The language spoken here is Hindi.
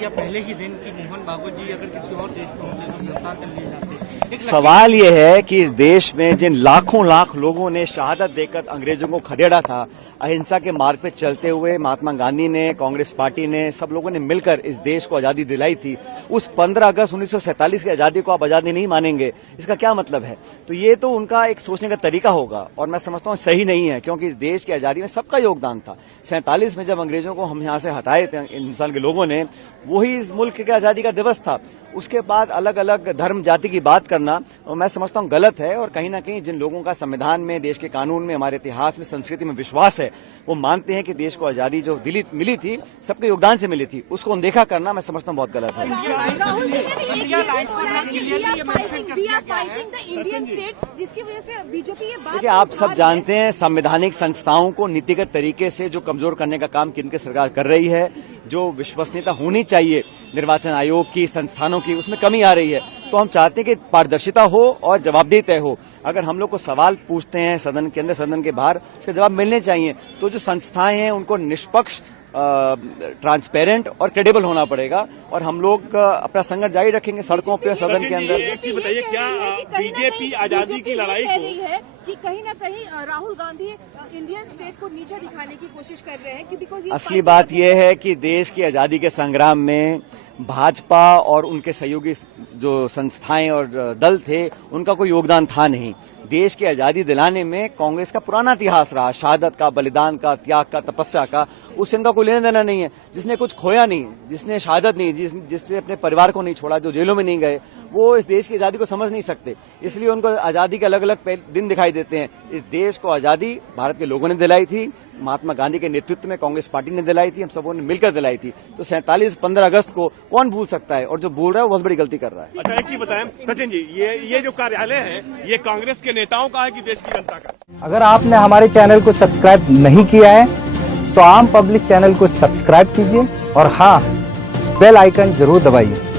दिया पहले ही दिन कि मोहन भागवत जी अगर किसी और देश में होते तो गिरफ्तार कर लिए जाते। सवाल ये है कि इस देश में जिन लाखों लाख लोगों ने शहादत देकर अंग्रेजों को खदेड़ा था, अहिंसा के मार्ग पे चलते हुए महात्मा गांधी ने, कांग्रेस पार्टी ने, सब लोगों ने मिलकर इस देश को आजादी दिलाई थी। उस 15 अगस्त 1947 की आजादी को आप आजादी नहीं मानेंगे, इसका क्या मतलब है? तो ये तो उनका एक सोचने का तरीका होगा और मैं समझता हूँ सही नहीं है, क्योंकि इस देश की आजादी में सबका योगदान था। 47 में जब अंग्रेजों को हम यहाँ से हटाए थे हिंदुस्तान के लोगों ने, वही इस मुल्क की आजादी का दिवस था। उसके बाद अलग अलग धर्म जाति की बात करना मैं समझता हूँ गलत है। और कहीं ना कहीं जिन लोगों का संविधान में, देश के कानून में, हमारे इतिहास में, संस्कृति में विश्वास है, वो मानते हैं कि देश को आजादी जो मिली थी सबके योगदान से मिली थी, उसको अनदेखा करना मैं समझता हूँ बहुत गलत है। देखिए, आप सब जानते हैं संवैधानिक संस्थाओं को नीतिगत तरीके से जो कमजोर करने का काम केंद्र सरकार कर रही है, जो विश्वसनीयता होनी चाहिए निर्वाचन आयोग की, संस्थानों की, उसमें कमी आ रही है। तो हम चाहते हैं कि पारदर्शिता हो और जवाबदेही तय हो। अगर हम लोग को सवाल पूछते हैं सदन के अंदर, सदन के बाहर, उसके जवाब मिलने चाहिए। तो जो संस्थाएं हैं उनको निष्पक्ष, ट्रांसपेरेंट और क्रेडिबल होना पड़ेगा और हम लोग अपना संघर्ष जारी रखेंगे सड़कों पे, सदन के अंदर। एक चीज बताइए, क्या बीजेपी आजादी की लड़ाई को कि कहीं ना कहीं राहुल गांधी इंडियन स्टेट को नीचे दिखाने की कोशिश कर रहे हैं? बिकॉज असली बात यह है कि देश की आजादी के संग्राम में भाजपा और उनके सहयोगी जो संस्थाएं और दल थे, उनका कोई योगदान था नहीं। देश की आजादी दिलाने में कांग्रेस का पुराना इतिहास रहा, शहादत का, बलिदान का, त्याग का, तपस्या का, उससे इनका कोई लेना देना नहीं है। जिसने कुछ खोया नहीं, जिसने शहादत नहीं, जिसने अपने परिवार को नहीं छोड़ा, जो जेलों में नहीं गए, वो इस देश की आजादी को समझ नहीं सकते। इसलिए उनको आजादी के अलग अलग दिन दिखाई देते हैं। इस देश को आजादी भारत के लोगों ने दिलाई थी, महात्मा गांधी के नेतृत्व में कांग्रेस पार्टी ने दिलाई थी, हम सबों ने मिलकर दिलाई थी। तो 15 अगस्त को कौन भूल सकता है? और जो भूल रहा है वो बहुत बड़ी गलती कर रहा है। अच्छा, एक चीज बताएं सचिन जी, ये जो कार्यालय है ये कांग्रेस के नेताओं का है कि देश की जनता का? अगर आपने हमारे चैनल को सब्सक्राइब नहीं किया है तो आम पब्लिक चैनल को सब्सक्राइब कीजिए और हाँ, बेल आइकन जरूर दबाइए।